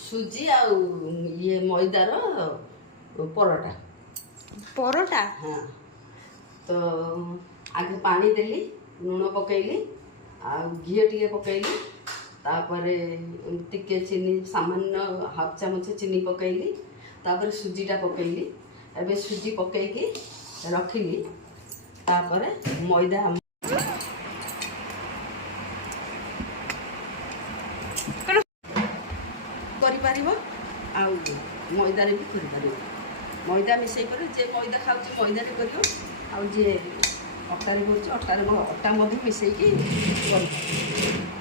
ସୁଜି ଆଉ ଇଏ ମଇଦାର ପରଟା। ପରଟା? ହଁ। ତ ଆଗେ ପାଣି ଦେଲି, ଲୁଣ ପକେଇଲି ଆଉ ଘିଅ ଟିକେ ପକେଇଲି, ତାପରେ ଟିକେ ଚିନି ସାମାନ୍ୟ ହାଫ ଚାମଚ ଚିନି ପକେଇଲି, ତାପରେ ସୁଜିଟା ପକେଇଲି। ଏବେ ସୁଜି ପକେଇକି ରଖିଲି, ତାପରେ ମଇଦା କରିପାରିବ ଆଉ ମଇଦାରେ ବି କରିପାରିବ। ମଇଦା ମିଶାଇ କରି ଯିଏ ମଇଦା ଖାଉଛି ମଇଦାରେ କରିବ, ଆଉ ଯିଏ ଅଟାରେ କରୁଛି ଅଟା ମଧ୍ୟ ମିଶାଇକି କରିବ।